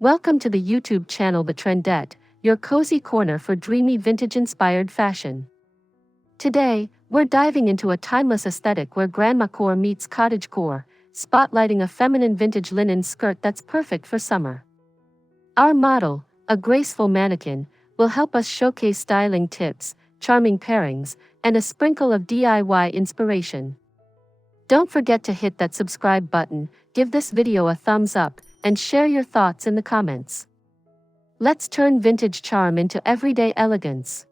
Welcome to the YouTube channel The Trendette, your cozy corner for dreamy vintage-inspired fashion. Today, we're diving into a timeless aesthetic where Grandmacore meets Cottagecore, spotlighting a feminine vintage linen skirt that's perfect for summer. Our model, a graceful mannequin, will help us showcase styling tips, charming pairings, and a sprinkle of DIY inspiration. Don't forget to hit that subscribe button, give this video a thumbs up, and share your thoughts in the comments. Let's turn vintage charm into everyday elegance.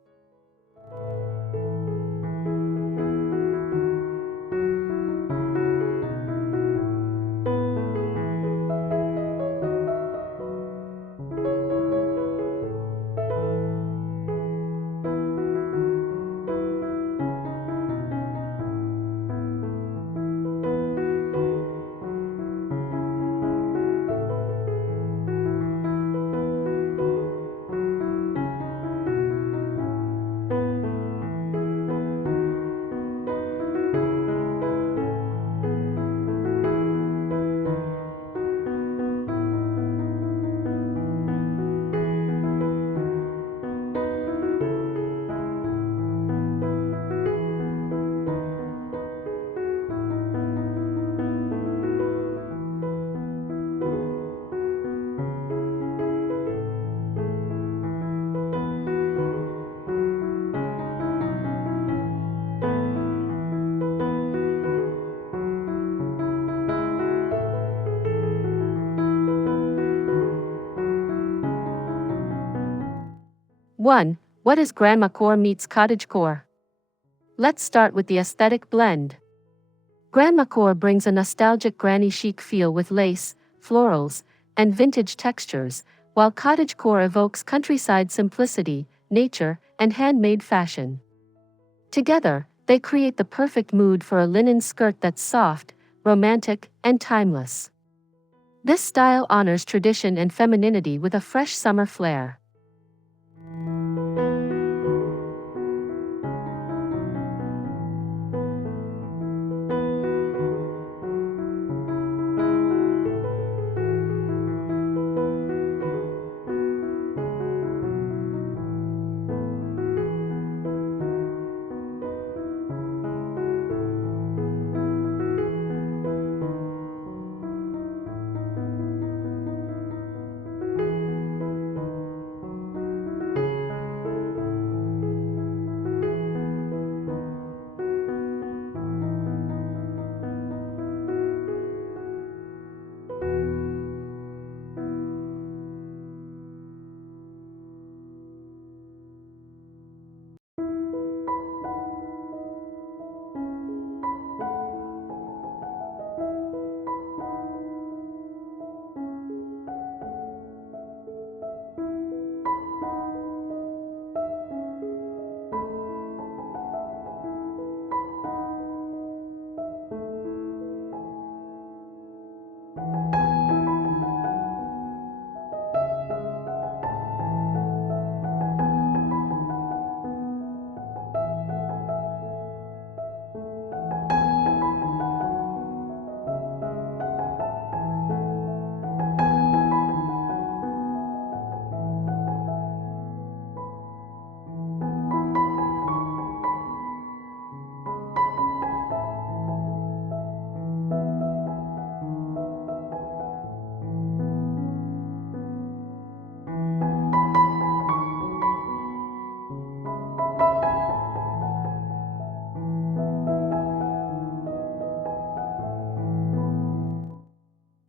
One, what is Grandmacore meets Cottagecore? Let's start with the aesthetic blend. Grandmacore brings a nostalgic granny chic feel with lace, florals, and vintage textures, while Cottagecore evokes countryside simplicity, nature, and handmade fashion. Together, they create the perfect mood for a linen skirt that's soft, romantic, and timeless. This style honors tradition and femininity with a fresh summer flair.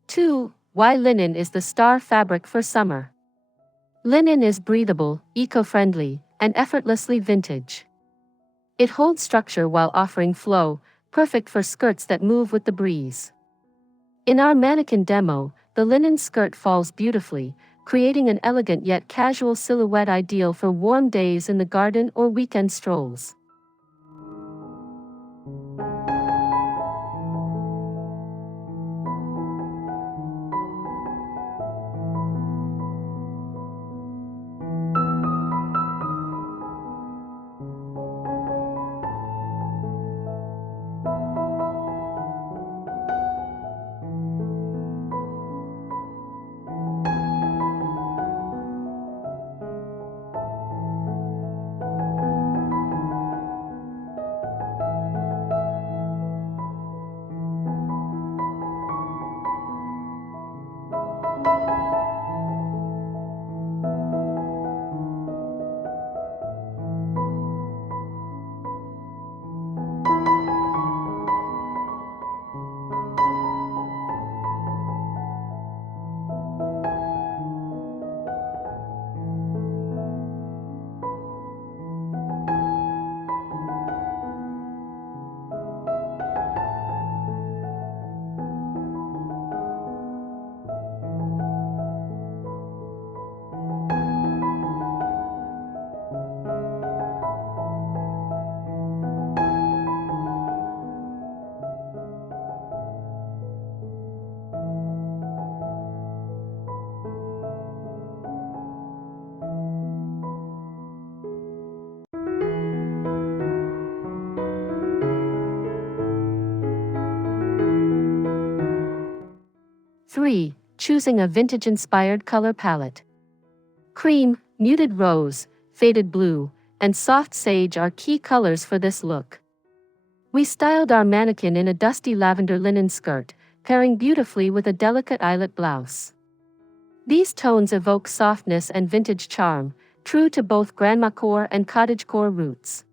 Two, why linen is the star fabric for summer. Linen is breathable, eco-friendly, and effortlessly vintage. It holds structure while offering flow, perfect for skirts that move with the breeze. In our mannequin demo, the linen skirt falls beautifully, creating an elegant yet casual silhouette ideal for warm days in the garden or weekend strolls. 3. Choosing a vintage-inspired color palette. Cream, muted rose, faded blue, and soft sage are key colors for this look. We styled our mannequin in a dusty lavender linen skirt, pairing beautifully with a delicate eyelet blouse. These tones evoke softness and vintage charm, true to both Grandmacore and Cottagecore roots.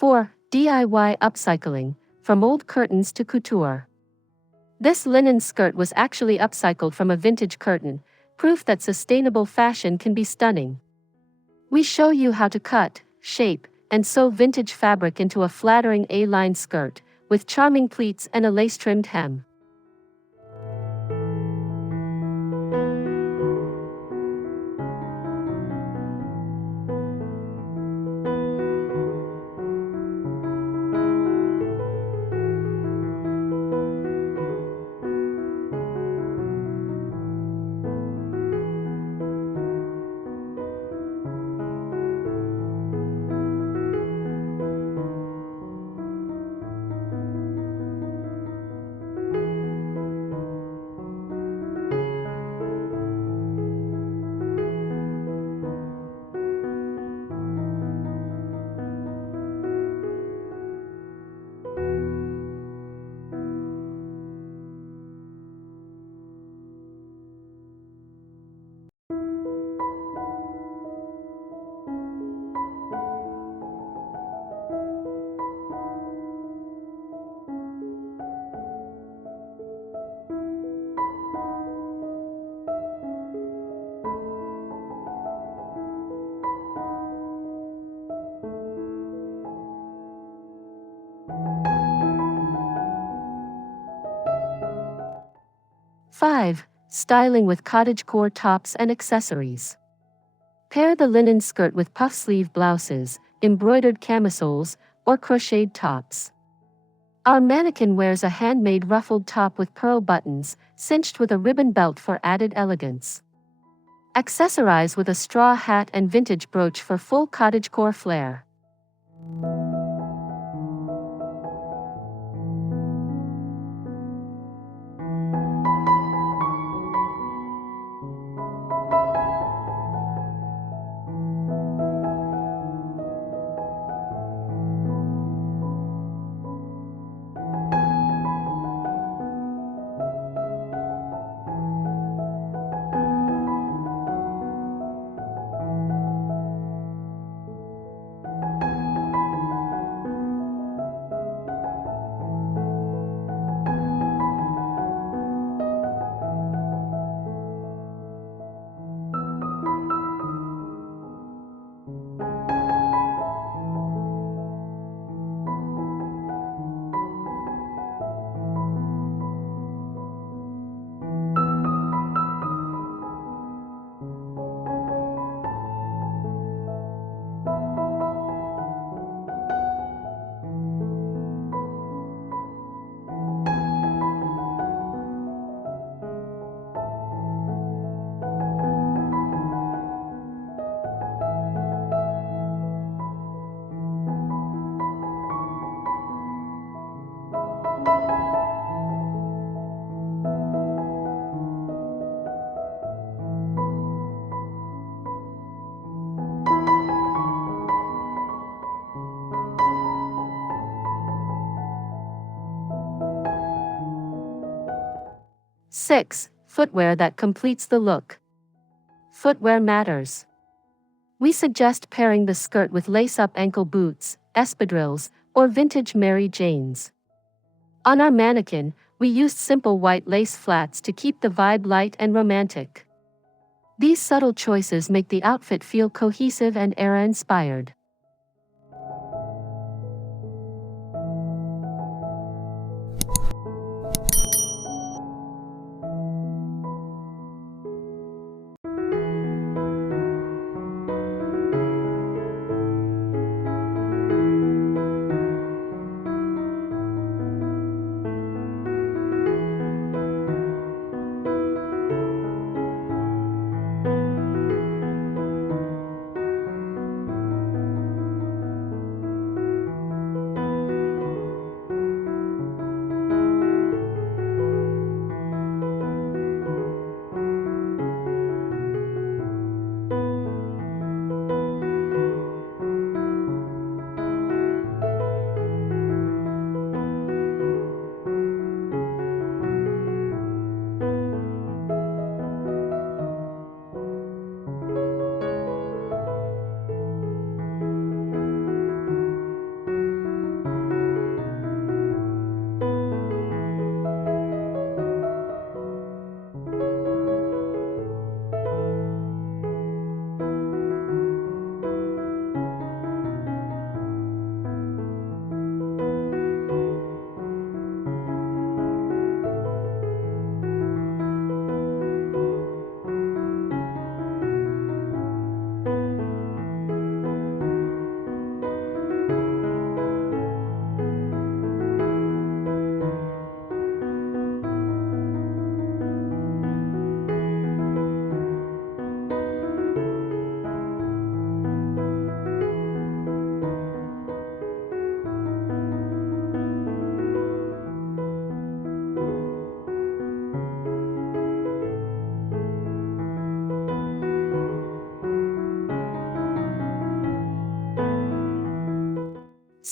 Four, DIY upcycling, from old curtains to couture. This linen skirt was actually upcycled from a vintage curtain, proof that sustainable fashion can be stunning. We show you how to cut, shape, and sew vintage fabric into a flattering A-line skirt, with charming pleats and a lace-trimmed hem. Five, styling with cottagecore tops and accessories. Pair the linen skirt with puff sleeve blouses, embroidered camisoles, or crocheted tops. Our mannequin wears a handmade ruffled top with pearl buttons, cinched with a ribbon belt for added elegance. Accessorize with a straw hat and vintage brooch for full cottagecore flair. 6. Footwear that completes the look. Footwear matters. We suggest pairing the skirt with lace-up ankle boots, espadrilles, or vintage Mary Janes. On our mannequin, we used simple white lace flats to keep the vibe light and romantic. These subtle choices make the outfit feel cohesive and era-inspired.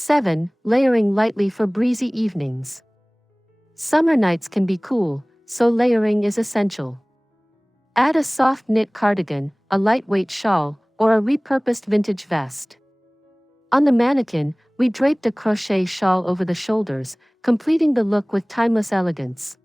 7. Layering lightly for breezy evenings. Summer nights can be cool, so layering is essential. Add a soft knit cardigan, a lightweight shawl, or a repurposed vintage vest. On the mannequin, we draped a crochet shawl over the shoulders, completing the look with timeless elegance.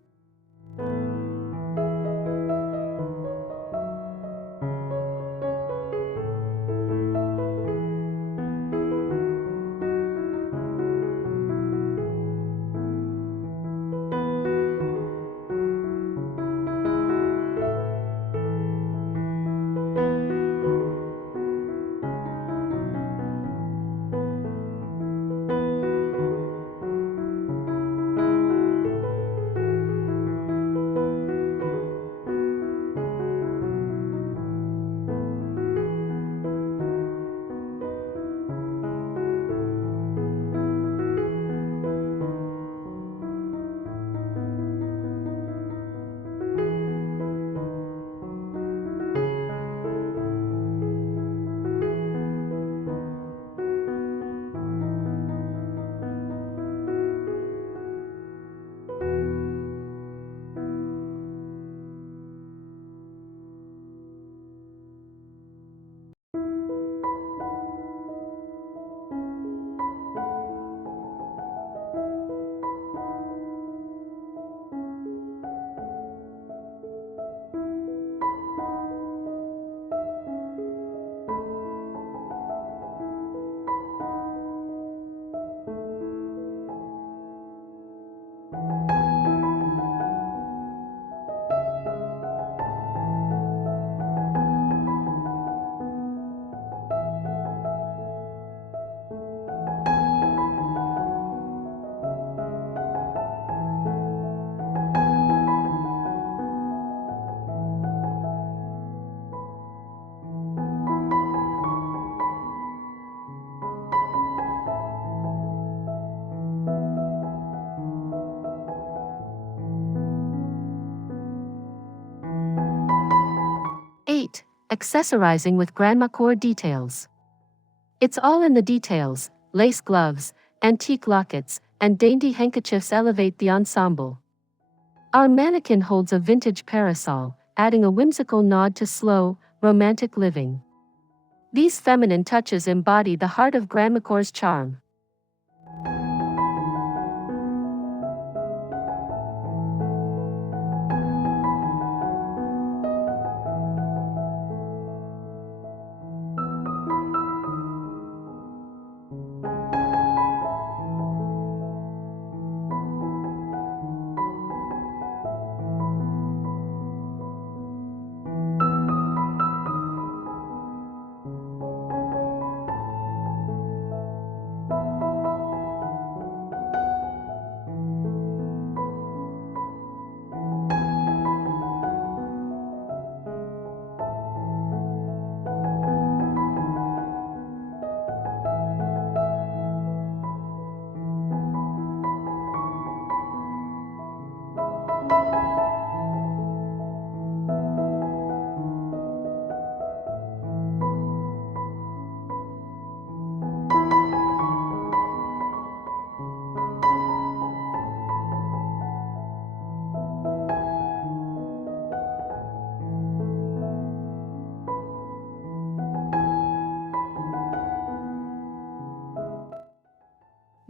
8. Accessorizing with Grandmacore details. It's all in the details. Lace gloves, antique lockets, and dainty handkerchiefs elevate the ensemble. Our mannequin holds a vintage parasol, adding a whimsical nod to slow, romantic living. These feminine touches embody the heart of Grandmacore's charm.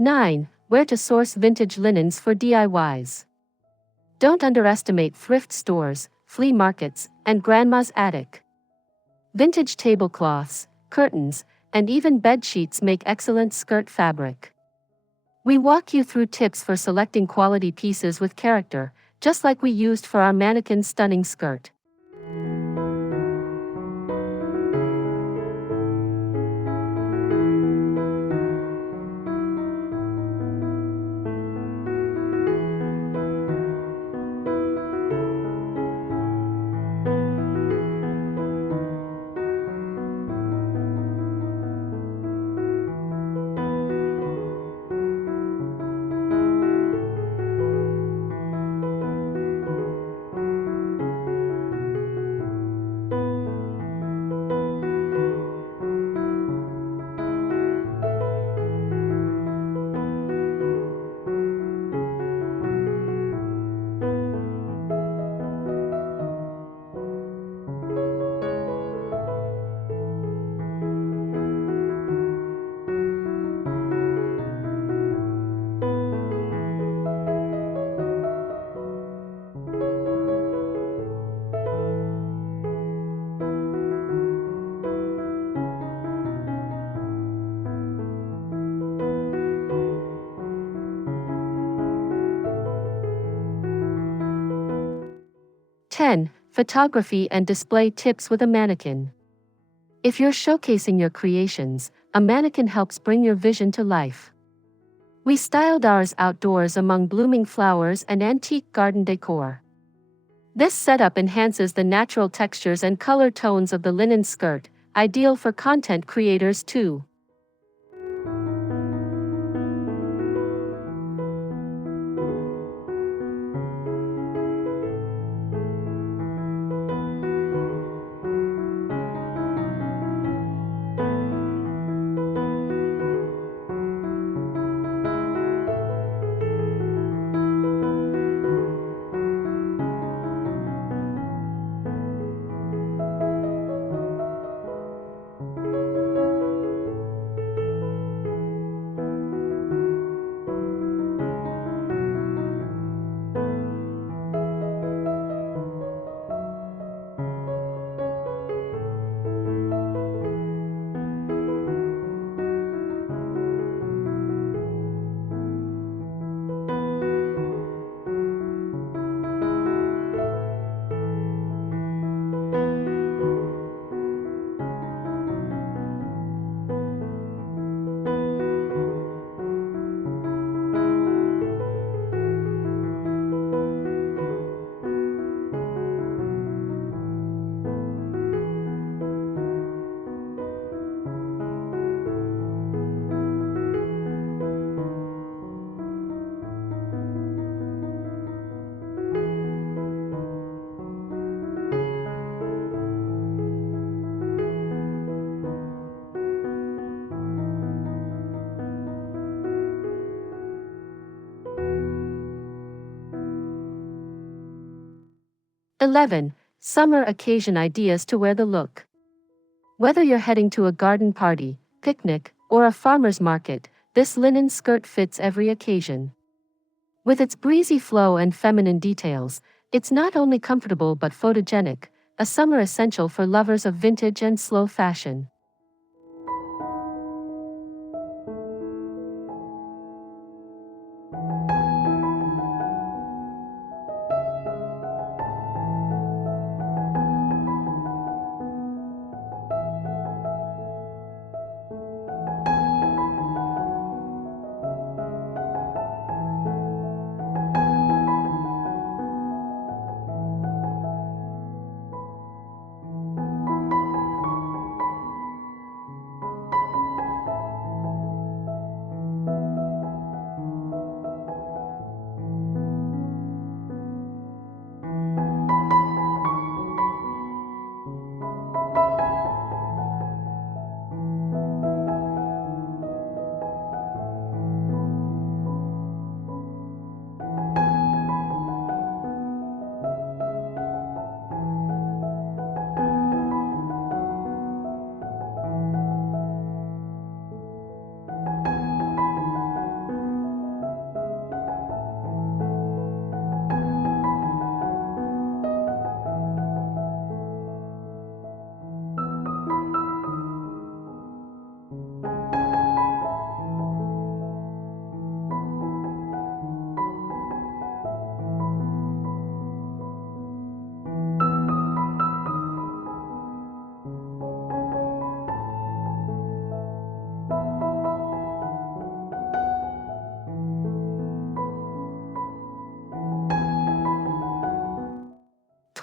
Nine. Where to source vintage linens for DIYs. Don't underestimate thrift stores, flea markets, and grandma's attic. Vintage tablecloths, curtains, and even bed sheets make excellent skirt fabric. We walk you through tips for selecting quality pieces with character, just like we used for our mannequin's stunning skirt. Ten. Photography and display tips with a mannequin. If you're showcasing your creations, a mannequin helps bring your vision to life. We styled ours outdoors among blooming flowers and antique garden decor. This setup enhances the natural textures and color tones of the linen skirt, ideal for content creators too. 11. Summer occasion ideas to wear the look. Whether you're heading to a garden party, picnic, or a farmer's market, this linen skirt fits every occasion. With its breezy flow and feminine details, it's not only comfortable but photogenic, a summer essential for lovers of vintage and slow fashion.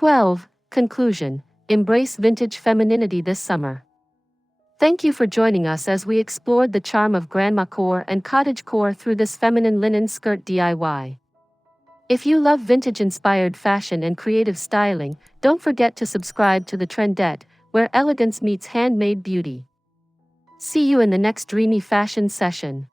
Twelve. Conclusion. Embrace vintage femininity this summer. Thank you for joining us as we explored the charm of Grandmacore and Cottagecore through this feminine linen skirt DIY. If you love vintage-inspired fashion and creative styling, don't forget to subscribe to the Trendette, where elegance meets handmade beauty. See you in the next dreamy fashion session.